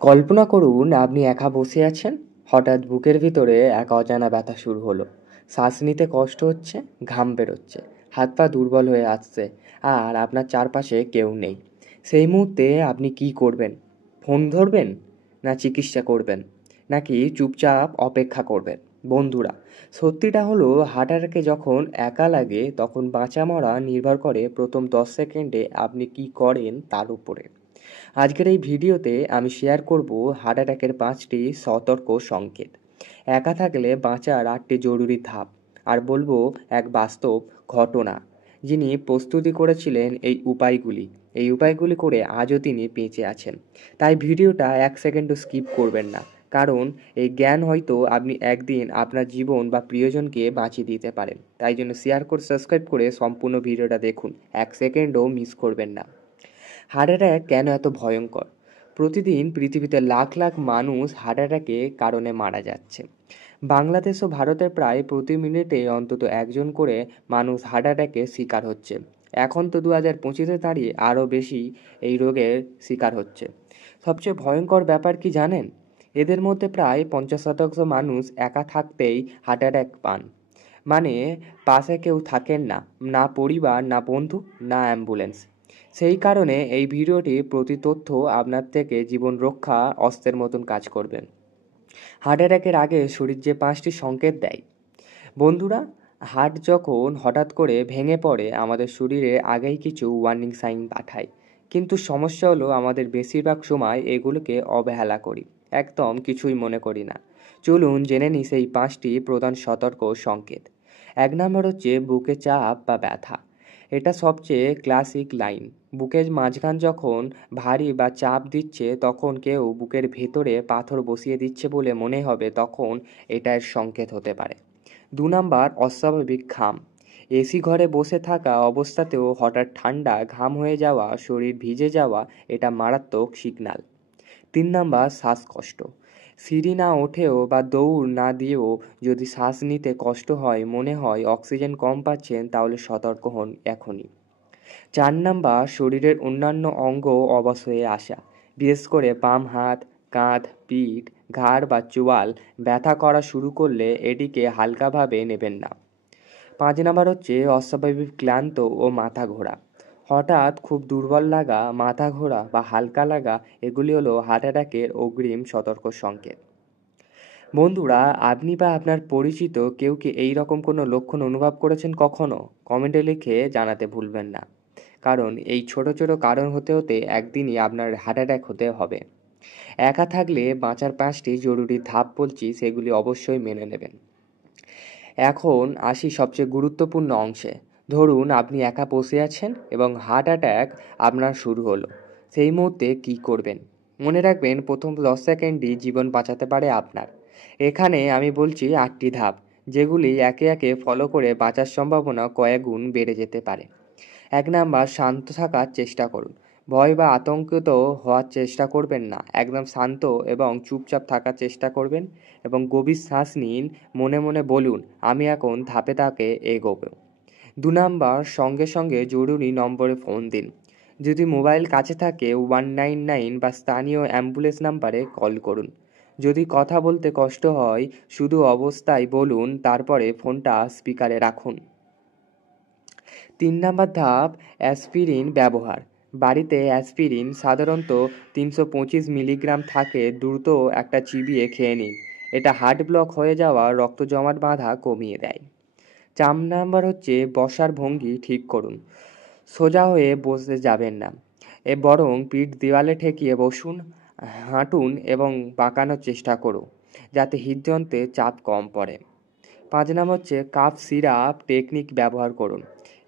কল্পনা করুন আপনি একা বসে আছেন, হঠাৎ বুকের ভিতরে এক অজানা ব্যথা শুরু হলো। শ্বাস নিতে কষ্ট হচ্ছে, ঘাম বেরোচ্ছে, হাত পা দুর্বল হয়ে আসছে, আর আপনার চারপাশে কেউ নেই। সেই মুহূর্তে আপনি কি করবেন? ফোন ধরবেন, না চিকিৎসা করবেন, নাকি চুপচাপ অপেক্ষা করবেন? বন্ধুরা, সত্যিটা হলো হার্ট অ্যাটাকে যখন একা লাগে তখন বাঁচা মরা নির্ভর করে প্রথম 10 সেকেন্ডে আপনি কি করেন তার উপরে। আজকের এই ভিডিওতে আমি শেয়ার করব হার্ট অ্যাটাকের 5টি সতর্ক সংকেত, একা থাকলে বাঁচার 8টি জরুরি ধাপ, আর বলবো এক বাস্তব ঘটনা যিনি প্রস্তুতি করেছিলেন এই উপায়গুলি করে আজও তিনি বেঁচে আছেন। তাই ভিডিওটা 1 সেকেন্ডও স্কিপ করবেন না, কারণ এই জ্ঞান হয়তো আপনি একদিন আপনার জীবন বা প্রিয়জনকে বাঁচিয়ে দিতে পারেন। তাই জন্য শেয়ার করে সাবস্ক্রাইব করে সম্পূর্ণ ভিডিওটা দেখুন, 1 সেকেন্ডও মিস করবেন না। হার্ট অ্যাটাক কেন এত ভয়ঙ্কর? প্রতিদিন পৃথিবীতে লাখ লাখ মানুষ হার্ট অ্যাটাকের কারণে মারা যাচ্ছে। বাংলাদেশ ও ভারতের প্রায় প্রতি মিনিটে অন্তত একজন করে মানুষ হার্ট অ্যাটাকের শিকার হচ্ছে। এখন তো 2025-এ দাঁড়িয়ে আরও বেশি এই রোগের শিকার হচ্ছে। সবচেয়ে ভয়ঙ্কর ব্যাপার কি জানেন? এদের মধ্যে প্রায় 50% মানুষ একা থাকতেই হার্ট অ্যাটাক পান। মানে পাশে কেউ থাকেন না, না পরিবার, না বন্ধু, না অ্যাম্বুলেন্স। সেই কারণে এই ভিডিওটি প্রতি তথ্য আপনার থেকে জীবন রক্ষা অস্ত্রের মতন কাজ করবেন। হার্ট অ্যাটাকের আগে শরীর যে 5টি সংকেত দেয়। বন্ধুরা, হার্ট যখন হঠাৎ করে ভেঙে পড়ে আমাদের শরীরে আগেই কিছু ওয়ার্নিং সাইন পাঠায়। কিন্তু সমস্যা হলো আমাদের বেশিরভাগ সময় এগুলোকে অবহেলা করি, একদম কিছুই মনে করি না। চলুন জেনে নিই সেই 5টি প্রধান সতর্ক সংকেত। 1 নম্বর হচ্ছে বুকে চাপ বা ব্যথা। এটা সবচেয়ে ক্লাসিক লাইন। বুকের মাঝখান যখন ভারী বা চাপ দিচ্ছে তখন কেউ বুকের ভেতরে পাথর বসিয়ে দিচ্ছে বলে মনে হবে, তখন এটা এর সংকেত হতে পারে। 2 নম্বর অস্বাভাবিক ঘাম। এসি ঘরে বসে থাকা অবস্থাতেও হঠাৎ ঠান্ডা ঘাম হয়ে যাওয়া, শরীর ভিজে যাওয়া, এটা মারাত্মক সিগন্যাল। 3 নম্বর শ্বাসকষ্ট। সিঁড়ি না ওঠেও বা দৌড় না দিয়েও যদি শ্বাস নিতে কষ্ট হয়, মনে হয় অক্সিজেন কম পাচ্ছেন, তাহলে সতর্ক হন এখনই। 4 নম্বর শরীরের অন্যান্য অঙ্গ অবশ হয়ে আসা, বিশেষ করে বাম হাত, কাঁধ, পিঠ, ঘাড় বা চোয়াল ব্যথা করা শুরু করলে এটিকে হালকাভাবে নেবেন না। 5 নম্বর হচ্ছে অস্বাভাবিক ক্লান্ত ও মাথা ঘোরা। হঠাৎ খুব দুর্বল লাগা, মাথা ঘোরা বা হালকা লাগা, এগুলি হলো হার্ট অ্যাটাকের অগ্রিম সতর্ক সংকেত। বন্ধুরা, আপনি বা আপনার পরিচিত কেউ কি এই রকম কোনো লক্ষণ অনুভব করেছেন কখনো? কমেন্টে লিখে জানাতে ভুলবেন না, কারণ এই ছোট ছোট কারণ হতে হতে একদিনই আপনার হার্ট অ্যাটাক হতে হবে। একা থাকলে বাঁচার 5টি জরুরি ধাপ বলছি, সেগুলি অবশ্যই মেনে নেবেন। এখন আসি সবচেয়ে গুরুত্বপূর্ণ অংশে। ধরুন আপনি একা বসে আছেন এবং হার্ট অ্যাটাক আপনার শুরু হলো। সেই মুহূর্তে কি করবেন? মনে রাখবেন, প্রথম 10 সেকেন্ডই জীবন বাঁচাতে পারে আপনার। এখানে আমি বলছি 8টি ধাপ, যেগুলি একে একে ফলো করে বাঁচার সম্ভাবনা কয়েক গুণ বেড়ে যেতে পারে। 1 নম্বর শান্ত থাকার চেষ্টা করুন। ভয় বা আতঙ্কিত হওয়ার চেষ্টা করবেন না, একদম শান্ত এবং চুপচাপ থাকার চেষ্টা করবেন। এবং গভীর শ্বাস নিন, মনে মনে বলুন, আমি এখন ধাপে ধাপে এগোবো। 2 নম্বর সঙ্গে সঙ্গে জরুরি নম্বরে ফোন দিন। যদি মোবাইল কাছে থাকে 199 বা স্থানীয় অ্যাম্বুলেন্স নাম্বারে কল করুন। যদি কথা বলতে কষ্ট হয় শুধু অবস্থায় বলুন, তারপরে ফোনটা স্পিকারে রাখুন। 3 নম্বর ধাপ অ্যাসপিরিন ব্যবহার। বাড়িতে অ্যাসপিরিন সাধারণত 325 মিলিগ্রাম থাকে, দ্রুত একটা চিবিয়ে খেয়ে নিন। এটা হার্ট ব্লক হয়ে যাওয়া রক্ত জমাট বাঁধা কমিয়ে দেয়। 4 নম্বর হচ্ছে বসার ভঙ্গি ঠিক করুন। সোজা হয়ে বসে যাবেন না, বরং পিঠ দেওয়ালে ঠেকিয়ে বসুন। হাঁটুন এবং বাঁকানোর চেষ্টা করুন, যাতে হৃদযন্ত্রে চাপ কম পড়ে। 5 নম্বর হচ্ছে কাফ সিরাপ টেকনিক ব্যবহার করুন।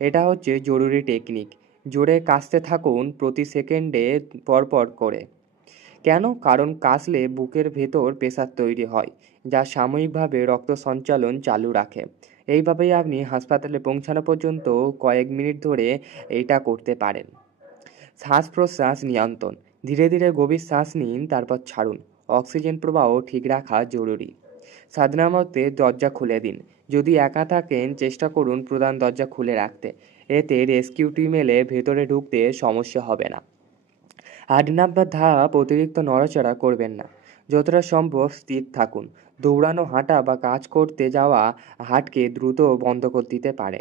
এটা হচ্ছে জরুরি টেকনিক। জোরে কাশতে থাকুন প্রতি সেকেন্ডে পরপর করে। কেন? কারণ কাশলে বুকের ভেতর প্রেসার তৈরি হয়, যা সাময়িকভাবে রক্ত সঞ্চালন চালু রাখে। এইভাবেই আপনি হাসপাতালে পৌঁছানো পর্যন্ত কয়েক মিনিট ধরে এইটা করতে পারেন। শ্বাস প্রশ্বাস নিয়ন্ত্রণ। ধীরে ধীরে গভীর শ্বাস নিন, তারপর ছাড়ুন। অক্সিজেন প্রবাহ ঠিক রাখা জরুরি। 7 নম্বরতে দরজা খুলে দিন। যদি একা থাকেন চেষ্টা করুন প্রধান দরজা খুলে রাখতে, এতে রেস্কিউ টিম এলে ভেতরে ঢুকতে সমস্যা হবে না। 8 নাম্বার ধাপ, অতিরিক্ত নড়াচড়া করবেন না। যতটা সম্ভব স্থির থাকুন। দৌড়ানো, হাঁটা বা কাজ করতে যাওয়া হার্টকে দ্রুত বন্ধ করে দিতে পারে।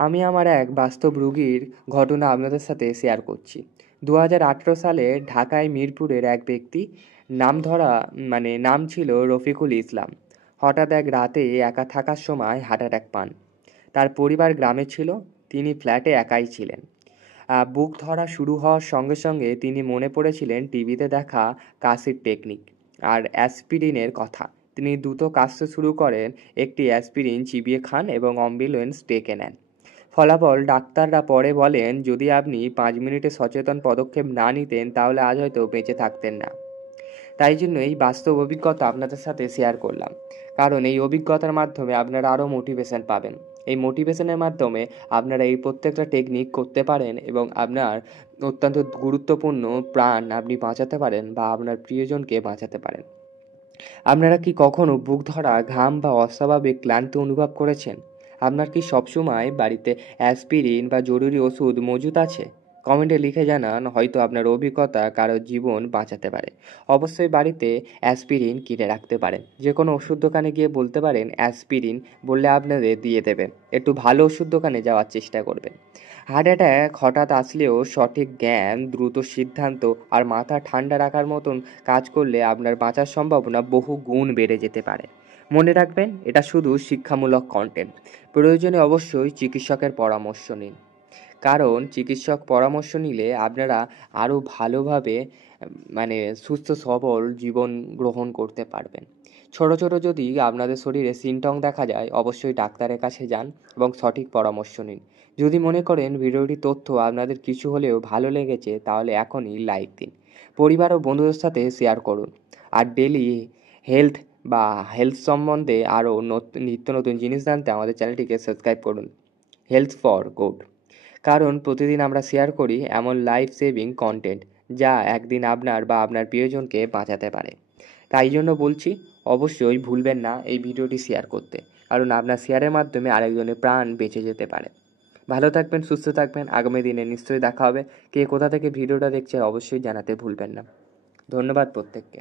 আমি আমার এক বাস্তব রোগীর ঘটনা আপনাদের সাথে শেয়ার করছি। 2018 সালে ঢাকায় মিরপুরের এক ব্যক্তি, নাম ছিল রফিকুল ইসলাম। হঠাৎ এক রাতে একা থাকার সময় হার্ট অ্যাটাক পান। তার পরিবার গ্রামে ছিল, তিনি ফ্ল্যাটে একাই ছিলেন। বুক ধরা শুরু হওয়ার সঙ্গে সঙ্গে তিনি মনে পড়েছিলেন টিভিতে দেখা কাশির টেকনিক আর অ্যাসপিরিনের কথা। তিনি দ্রুত কাশতে শুরু করেন, একটি অ্যাসপিরিন চিবিয়ে খান এবং অ্যাম্বুলেন্স ডেকে নেন। ফলাফল, ডাক্তাররা পরে বলেন, যদি আপনি 5 মিনিটে সচেতন পদক্ষেপ না নিতেন তাহলে আজ হয়তো বেঁচে থাকতেন না। তাই জন্য এই বাস্তব অভিজ্ঞতা আপনাদের সাথে শেয়ার করলাম, কারণ এই অভিজ্ঞতার মাধ্যমে আপনারা আরও মোটিভেশন পাবেন। এই মোটিভেশনের মাধ্যমে আপনারা এই প্রত্যেকটা টেকনিক করতে পারেন এবং আপনার অত্যন্ত গুরুত্বপূর্ণ প্রাণ আপনি বাঁচাতে পারেন বা আপনার প্রিয়জনকে বাঁচাতে পারেন। আপনারা কি কখনো বুক ধরা, ঘাম বা অস্বাভাবিক ক্লান্তি অনুভব করেছেন? আপনার কি সবসময় বাড়িতে অ্যাসপিরিন বা জরুরি ওষুধ মজুদ আছে? কমেন্টে লিখে জানান, হয়তো আপনার অভিজ্ঞতা কারো জীবন বাঁচাতে পারে। অবশ্যই বাড়িতে অ্যাসপিরিন কিনে রাখতে পারেন। যে কোনো ওষুধ দোকানে গিয়ে বলতে পারেন অ্যাসপিরিন, বললে আপনাদের দিয়ে দেবে। একটু ভালো ওষুধ দোকানে যাওয়ার চেষ্টা করবেন। হার্ট অ্যাটাক হঠাৎ আসলেও সঠিক জ্ঞান, দ্রুত সিদ্ধান্ত আর মাথা ঠান্ডা রাখার মতন কাজ করলে আপনার বাঁচার সম্ভাবনা বহু গুণ বেড়ে যেতে পারে। মনে রাখবেন, এটা শুধু শিক্ষামূলক কন্টেন্ট। প্রয়োজনে অবশ্যই চিকিৎসকের পরামর্শ নিন, কারণ চিকিৎসক পরামর্শ নিলে আপনারা আরও ভালোভাবে সুস্থ সবল জীবন গ্রহণ করতে পারবেন। ছোট ছোট যদি আপনাদের শরীরে সিমটম দেখা যায়, অবশ্যই ডাক্তারের কাছে যান এবং সঠিক পরামর্শ নিন। যদি মনে করেন ভিডিওটির তথ্য আপনাদের কিছু হলেও ভালো লেগেছে, তাহলে এখনই লাইক দিন, পরিবার ও বন্ধুদের সাথে শেয়ার করুন। আর ডেলি হেলথ হেলথ সম্বন্ধে আরও নিত্য নতুন জিনিস জানতে আমাদের চ্যানেলটিকে সাবস্ক্রাইব করুন। হেলথ ফর গুড, কারণ প্রতিদিন আমরা শেয়ার করি এমন লাইফ সেভিং কন্টেন্ট যা একদিন আপনার বা আপনার প্রিয়জনকে বাঁচাতে পারে। তাই জন্য বলছি, অবশ্যই ভুলবেন না এই ভিডিওটি শেয়ার করতে, কারণ আপনার শেয়ারের মাধ্যমে আরেকজনের প্রাণ বেঁচে যেতে পারে। ভালো থাকবেন, সুস্থ থাকবেন। আগামী দিনে নিশ্চয়ই দেখা হবে। কে কোথা থেকে ভিডিওটা দেখছে অবশ্যই জানাতে ভুলবেন না। ধন্যবাদ প্রত্যেককে।